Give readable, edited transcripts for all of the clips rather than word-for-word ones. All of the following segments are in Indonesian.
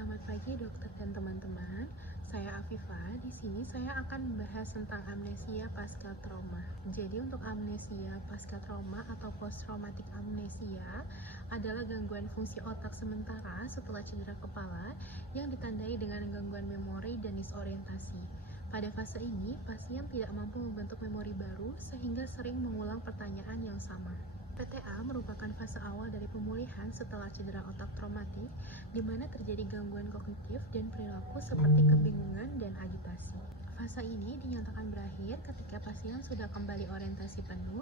Selamat pagi dokter dan teman-teman. Saya Afifa. Di sini saya akan membahas tentang amnesia pasca trauma. Jadi untuk amnesia pasca trauma atau post traumatic amnesia adalah gangguan fungsi otak sementara setelah cedera kepala yang ditandai dengan gangguan memori dan disorientasi. Pada fase ini, pasien tidak mampu membentuk memori baru sehingga sering mengulang pertanyaan yang sama. PTA merupakan fase awal dari pemulihan setelah cedera otak traumatik, di mana terjadi gangguan kognitif dan perilaku seperti kebingungan dan agitasi. Fase ini dinyatakan berakhir ketika pasien sudah kembali orientasi penuh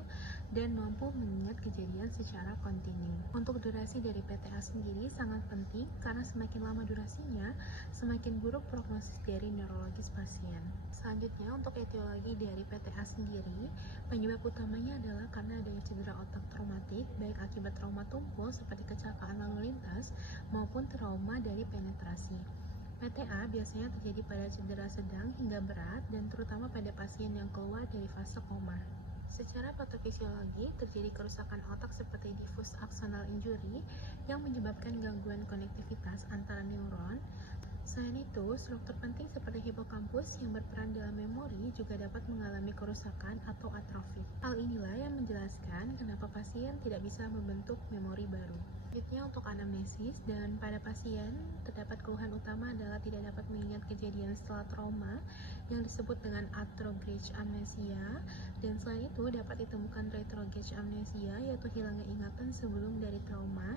dan mampu mengingat kejadian secara kontinu. Untuk durasi dari PTA sendiri sangat penting karena semakin lama durasinya, semakin buruk prognosis dari neurologis pasien. Selanjutnya, untuk etiologi dari PTA sendiri, penyebab utamanya adalah karena adanya cedera otak traumatik, baik akibat trauma tumpul seperti kecelakaan lalu lintas maupun trauma dari penetrasi. PTA biasanya terjadi pada cedera sedang hingga berat dan terutama pada pasien yang keluar dari fase koma. Secara patofisiologi, terjadi kerusakan otak seperti diffuse axonal injury yang menyebabkan gangguan konektivitas antara neuron. Selain itu, struktur penting seperti hipokampus yang berperan dalam memori juga dapat mengalami kerusakan atau atrofi. Hal inilah yang menjelaskan kenapa pasien tidak bisa membentuk memori baru. Selanjutnya untuk anamnesis, dan pada pasien terdapat keluhan utama adalah tidak dapat mengingat kejadian setelah trauma yang disebut dengan atrograde amnesia, dan selain itu dapat ditemukan retrograde amnesia yaitu hilangnya ingatan sebelum dari trauma,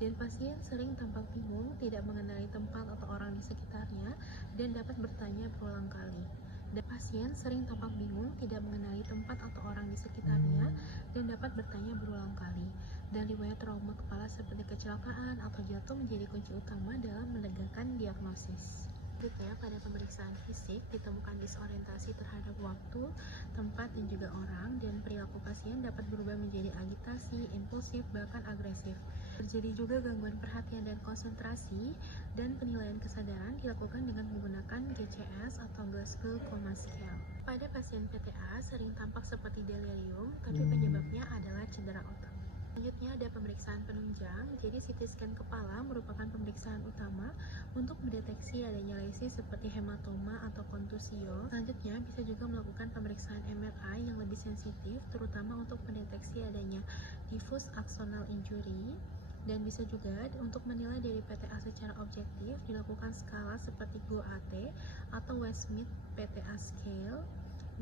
dan pasien sering tampak bingung, tidak mengenali tempat atau orang di sekitarnya, dan dapat bertanya berulang kali. Dan pasien sering tampak bingung, tidak mengenali tempat atau orang di sekitarnya, dan dapat bertanya berulang kali. Dan riwayat trauma kepala seperti kecelakaan atau jatuh menjadi kunci utama dalam menegakkan diagnosis. Selanjutnya, pada pemeriksaan fisik ditemukan disorientasi terhadap waktu, tempat, dan juga orang, dan perilaku pasien dapat berubah menjadi agitasi, impulsif, bahkan agresif. Terjadi juga gangguan perhatian dan konsentrasi, dan penilaian kesadaran dilakukan dengan menggunakan GCS atau Glasgow Coma Scale. Pada pasien PTA sering tampak seperti delirium, tapi penyebabnya adalah cedera otak. Selanjutnya ada pemeriksaan penunjang. Jadi CT scan kepala merupakan pemeriksaan utama untuk mendeteksi adanya lesi seperti hematoma atau kontusio. Selanjutnya bisa juga melakukan pemeriksaan MRI yang lebih sensitif, terutama untuk mendeteksi adanya diffuse axonal injury. Dan bisa juga untuk menilai dari PTA secara objektif dilakukan skala seperti GOAT atau Westmead PTA Scale.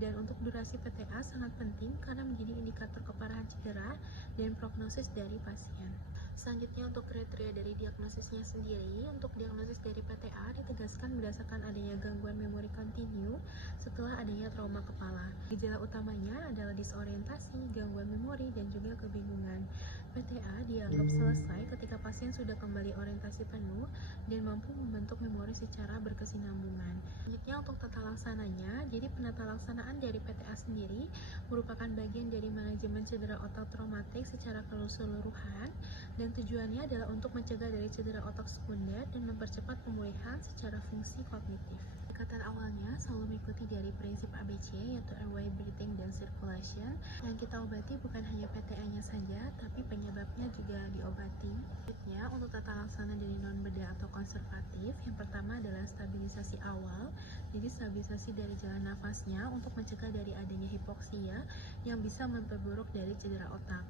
Dan untuk durasi PTA sangat penting karena menjadi indikator keparahan cedera dan prognosis dari pasien. Selanjutnya untuk kriteria dari diagnosisnya sendiri, untuk diagnosis dari PTA ditegaskan berdasarkan adanya gangguan memori kontinu setelah adanya trauma kepala. Gejala utamanya adalah disorientasi, gangguan memori, dan juga kebingungan. PTA dianggap selesai ketika pasien sudah kembali orientasi penuh dan mampu membentuk memori secara berkesinambungan. Selanjutnya untuk tata laksananya, jadi penata laksanaan dari PTA sendiri merupakan bagian dari manajemen cedera otak traumatik secara keseluruhan, dan tujuannya adalah untuk mencegah dari cedera otak sekunder dan mempercepat pemulihan secara fungsi kognitif. Pendekatan awalnya selalu mengikuti dari prinsip ABC yaitu airway, breathing, dan circulation. Yang kita obati bukan hanya PTA-nya saja, tapi penyebabnya juga diobati. Selanjutnya untuk tata laksana dari non-bedah atau konservatif, yang pertama adalah stabilisasi awal. Jadi stabilisasi dari jalan nafasnya untuk mencegah dari adanya hipoksia yang bisa memperburuk dari cedera otak.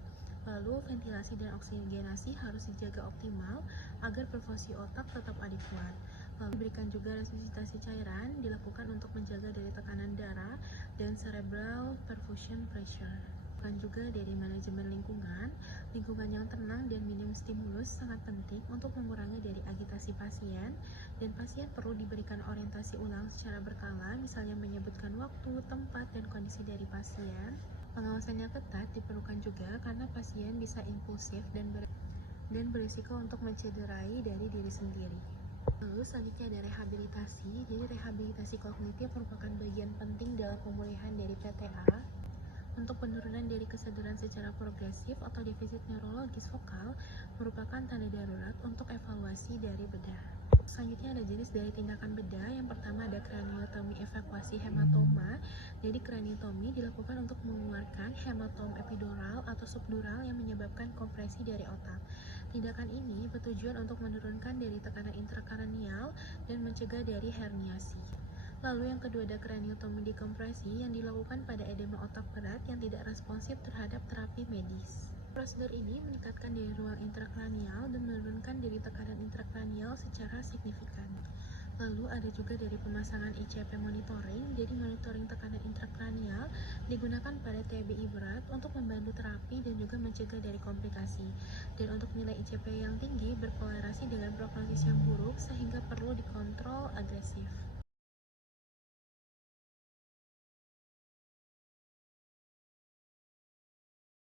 Lalu ventilasi dan oksigenasi harus dijaga optimal agar perfusi otak tetap adekuat. Lalu diberikan juga resusitasi cairan dilakukan untuk menjaga dari tekanan darah dan cerebral perfusion pressure. Dan juga dari manajemen lingkungan yang tenang dan minim stimulus sangat penting untuk mengurangi dari agitasi pasien, dan pasien perlu diberikan orientasi ulang secara berkala, misalnya menyebutkan waktu, tempat, dan kondisi dari pasien. Pengawasannya ketat diperlukan juga karena pasien bisa impulsif dan berisiko untuk mencederai dari diri sendiri. Lalu selanjutnya ada rehabilitasi. Jadi rehabilitasi kognitif merupakan bagian penting dalam pemulihan dari PTA. Untuk penurunan dari kesadaran secara progresif atau defisit neurologis vokal merupakan tanda darurat untuk evaluasi dari bedah. Selanjutnya ada jenis dari tindakan bedah. Yang pertama ada craniotomy evakuasi hematoma. Jadi craniotomy dilakukan untuk mengeluarkan hematom epidural atau subdural yang menyebabkan kompresi dari otak. Tindakan ini bertujuan untuk menurunkan dari tekanan intrakranial dan mencegah dari herniasi. Lalu yang kedua ada craniotomy dekompresi yang dilakukan pada edema otak berat yang tidak responsif terhadap terapi medis. Prosedur ini meningkatkan daya ruang intrakranial dan menurunkan dari tekanan intrakranial secara signifikan. Lalu ada juga dari pemasangan ICP monitoring. Jadi monitoring tekanan intrakranial digunakan pada TBI berat untuk membantu terapi dan juga mencegah dari komplikasi. Dan untuk nilai ICP yang tinggi berkolerasi dengan prognosis yang buruk sehingga perlu dikontrol agresif.